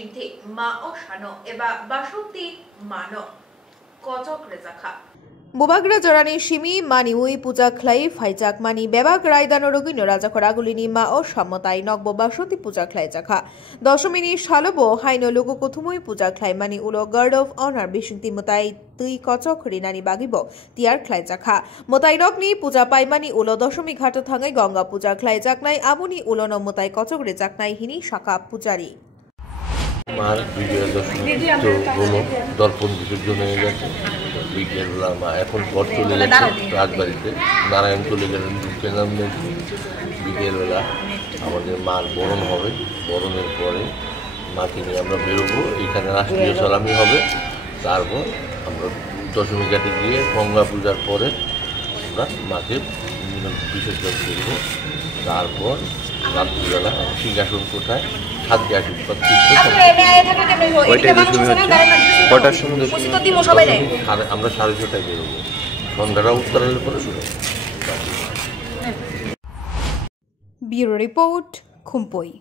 বিশিংথি মা ও সানো এবা বাসন্তী মানো কচক রেজাখা বুবাগ্রা জরানি সিমি মানি উই পূজা খ্লাই ফাইজাক মানি বেবাক রায়দানো রগিনো রাজাখরাগুলিনি মা ও সামতাই নগব বাসন্তী পূজা খ্লাই জাখা দশমিনী শালবো হাইনো লোগো কুথুমুই পূজা খ্লাই মানি উলো গার্ড অফ অনার বিশিংতি মতাই তুই কচক রিনানি বাগিব তিয়ার খ্লাই জাখা মতাই রগনি পূজা পাইমানি উলো দশমী ঘাট থাঙ্গাই গঙ্গা পূজা খ্লাই জাকনাই আমুনি উলোনো মতাই কচক রে জাকনাই হিনি শাখা পূজারি মার বিজয়া দশমী তো হলো দর্পণ বিসর্জন হয়ে গেছে বিকেলবেলা মা এখন পর চলে গেছে রাজবাড়িতে নারায়ণ চলে গেলেন বিকেলবেলা আমাদের মার বরণ হবে বরণের পরে মাকে নিয়ে আমরা বেরোবো এখানে রাষ্ট্রীয় সালামি হবে তারপর আমরা দশমী ঘাটে গিয়ে গঙ্গা পূজার পরে আমরা মাকে বিসর্জন করবো তারপর রাত্রিবেলা সিংহাসন কোথায় সাতটি আশীর্বাদ আমরা 6:30টায় বেরোবো সন্ধ্যাটা উত্তরালের পরে শুরু ব্যুরো রিপোর্ট খুম্পই।